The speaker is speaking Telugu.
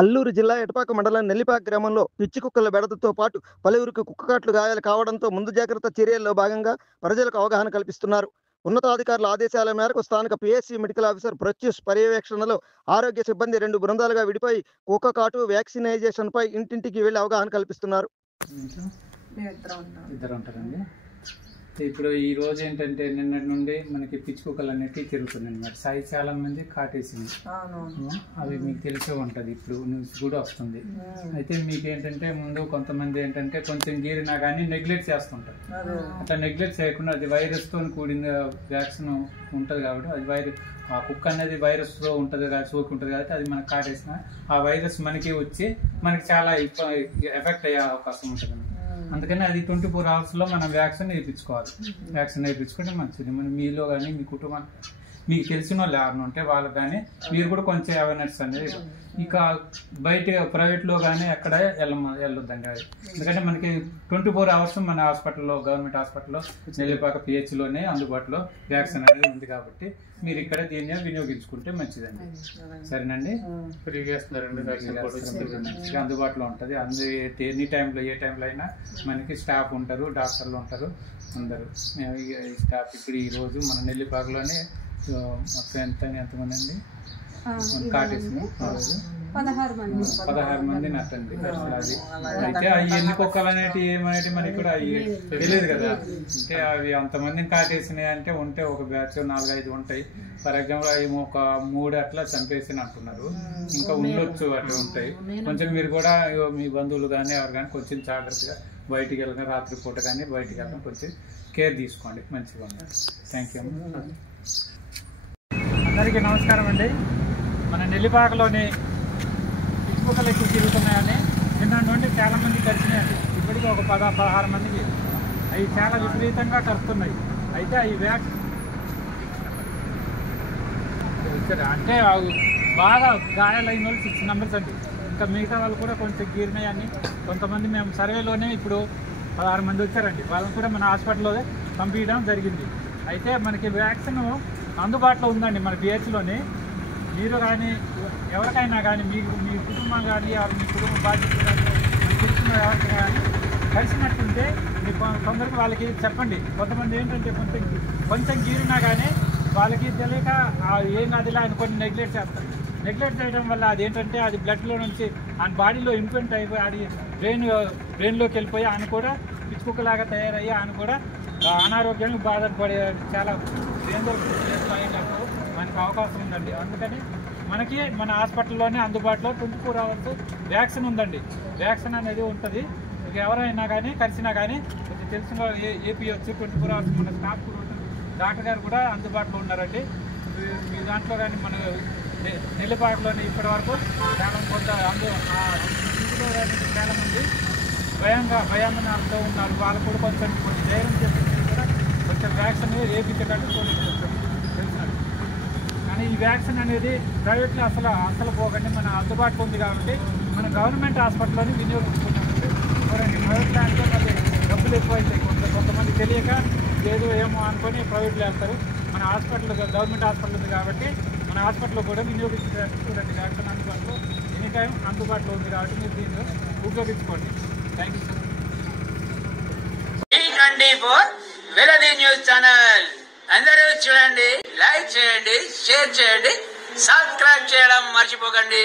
అల్లూరు జిల్లా ఎటపాక మండలం నెల్లిపాక గ్రామంలో పిచ్చి కుక్కల బెడదతో పాటు పలువురికి కుక్కకాట్లు గాయాలు కావడంతో ముందు జాగ్రత్త చర్యల్లో భాగంగా ప్రజలకు అవగాహన కల్పిస్తున్నారు. ఉన్నతాధికారుల ఆదేశాల మేరకు స్థానిక పిఎస్సి మెడికల్ ఆఫీసర్ ప్రత్యూష్ పర్యవేక్షణలో ఆరోగ్య సిబ్బంది 2 బృందాలుగా విడిపోయి కుక్క కాటు వ్యాక్సినైజేషన్పై ఇంటింటికి వెళ్లి అవగాహన కల్పిస్తున్నారు. ఇద్దరు ఉంటారండి. ఇప్పుడు ఈ రోజు ఏంటంటే నిన్నటి నుండి మనకి పిచ్చి కుక్కలు అనేవి తిరుగుతున్నాయి అన్నమాట. చాలా మంది కాటేసింది, అవి మీకు తెలిసే ఉంటుంది, ఇప్పుడు న్యూస్ కూడా వస్తుంది. అయితే మీకు ఏంటంటే ముందు కొంతమంది ఏంటంటే కొంచెం గీరినా కానీ నెగ్లెక్ట్ చేస్తుంటారు. అట్లా నెగ్లెక్ట్ చేయకుండా అది వైరస్తో కూడిన వ్యాక్సిన్ ఉంటుంది కాబట్టి అది ఆ కుక్క అనేది వైరస్తో ఉంటుంది కాబట్టి సోకి ఉంటుంది కాబట్టి అది మనకు కాటేసిన ఆ వైరస్ మనకి వచ్చి మనకి చాలా ఎఫెక్ట్ అయ్యే అవకాశం ఉంటుంది. అందుకని అది 24 hours మనం వ్యాక్సిన్ వేయించుకోవాలి. వ్యాక్సిన్ వేయించుకుంటే మంచిది. మీలో కానీ మీ కుటుంబం మీకు తెలిసిన వాళ్ళు ఎవరైనా ఉంటే వాళ్ళకి కానీ మీరు కూడా కొంచెం అవేర్నెస్ అనేది ఇక బయట ప్రైవేట్లో కానీ ఎక్కడ వెళ్ళొద్దండి. ఎందుకంటే మనకి 24 hours మన హాస్పిటల్లో, గవర్నమెంట్ హాస్పిటల్లో నెల్లిపాక పిహెచ్లోనే అందుబాటులో వ్యాక్సిన్ అనేది ఉంది కాబట్టి మీరు ఇక్కడ దీన్ని వినియోగించుకుంటే మంచిదండి. సరేనండి. ఫ్రీగా ఇస్తున్నారండి, అందుబాటులో ఉంటుంది. ఎనీ టైంలో ఏ టైంలో అయినా మనకి స్టాఫ్ ఉంటారు, డాక్టర్లు ఉంటారు, అందరూ స్టాఫ్. ఇప్పుడు ఈరోజు మన నెల్లిపాకలోనే మొత్తం ఎంతమంది అండి కాటేసింది? 16 మంది నట్టండి. అది అయితే అవి ఎన్ని కుక్కలు అనేవి ఏమనేది మనకి కూడా అవి తెలియదు కదా. అంటే అవి అంతమందిని కాటేసినాయి అంటే ఉంటే ఒక బ్యాచ్ 4-5 ఉంటాయి. ఫర్ ఎగ్జాంపుల్ అవి ఒక 3 అట్లా చంపేసి అంటున్నారు, ఇంకా ఉండొచ్చు అట్లా ఉంటాయి. కొంచెం మీరు కూడా మీ బంధువులు కానీ ఎవరు కానీ కొంచెం జాగ్రత్తగా బయటికి వెళ్ళగా రాత్రిపూట కానీ బయటికి వెళ్ళడం కొంచెం కేర్ తీసుకోండి, మంచిగా ఉంది. Thank you. అందరికీ నమస్కారం అండి. మన నెల్లిపాకలోని పిచ్చి కుక్కలు ఎక్కువ తిరుగుతున్నాయని నిన్న నుండి చాలామంది కలిసినాయండి. ఇప్పటికీ ఒక 16 మందికి అవి చాలా విపరీతంగా కలుస్తున్నాయి. అయితే అవి వ్యాక్సిన్ అంటే అవి బాగా గాయాలైన వాళ్ళు 6 numbers అండి. ఇంకా మిగతా వాళ్ళు కూడా కొంచెం గీరినాయని కొంతమంది మేము సర్వేలోనే ఇప్పుడు 16 మంది వచ్చారండి. వాళ్ళని కూడా మన హాస్పిటల్లో పంపించడం జరిగింది. అయితే మనకి వ్యాక్సిన్ అందుబాటులో ఉందండి మన పిహెచ్లోని. మీరు కానీ ఎవరికైనా కానీ మీ కుటుంబం కానీ మీ కుటుంబ బాధ్యతలు కానీ తెలిసిన ఎవరికి కానీ కలిసినట్టుంటే మీరు కొందరికి వాళ్ళకి చెప్పండి. కొంతమంది ఏంటంటే కొంచెం గీరినా కానీ వాళ్ళకి తెలియక ఏం అదిలా అనుకొని నెగ్లెక్ట్ చేస్తారు. నెగ్లెక్ట్ చేయడం వల్ల అదేంటంటే అది బ్లడ్లో నుంచి ఆయన బాడీలో ఇన్ఫెక్ట్ అయిపోయి అది బ్రెయిన్లోకి వెళ్ళిపోయి ఆయన కూడా పిచ్చుకుక్కలాగా తయారయ్యి ఆయన కూడా అనారోగ్యానికి బాధపడే చాలా డేంజర్ అయ్యేటప్పుడు మనకు అవకాశం ఉందండి. అందుకని మనకి మన హాస్పిటల్లోనే అందుబాటులో 24 hours వ్యాక్సిన్ ఉందండి. వ్యాక్సిన్ అనేది ఉంటుంది. మీకు ఎవరైనా కానీ కలిసినా కానీ కొంచెం తెలిసిన ఏపీ వచ్చి 24 hours మన స్టాఫ్ కూడా ఉంటుంది. డాక్టర్ గారు కూడా అందుబాటులో ఉన్నారండి. మీ దాంట్లో కానీ మన నెల్లిపాకలోని ఇప్పటి వరకు చాలా కొంత ఇందులో చాలామంది భయాందోళనతో ఉన్నారు. వాళ్ళు కూడా కొంచెం ధైర్యం చేసి కూడా కొంచెం వ్యాక్సిన్ వేయించేటట్టు తెలిసినట్టు. కానీ ఈ వ్యాక్సిన్ అనేది ప్రైవేట్లో అసలు పోకండి. మన అందుబాటులో ఉంది కాబట్టి మన గవర్నమెంట్ హాస్పిటల్లోని వినియోగించుకున్నామంటే ప్రైవేట్ దాంట్లో మళ్ళీ డబ్బులు ఎక్కువ అవుతాయి. కొంతమంది తెలియక ఏదో ఏమో అనుకొని ప్రైవేట్లో వెళ్తారు. మన హాస్పిటల్ గవర్నమెంట్ హాస్పిటల్ ఉంది కాబట్టి మన హాస్పిటల్లో కూడా వినియోగించేటట్టు చూడండి. వ్యాక్సిన్ అందుబాటులో ఎనీ టైం అందుబాటులో ఉంది కాబట్టి మీరు దీన్ని ఉపయోగించుకోండి. Thank you. వెలది న్యూస్ ఛానల్ అందరూ చూడండి, లైక్ చేయండి, షేర్ చేయండి, సబ్స్క్రైబ్ చేయడం మర్చిపోకండి.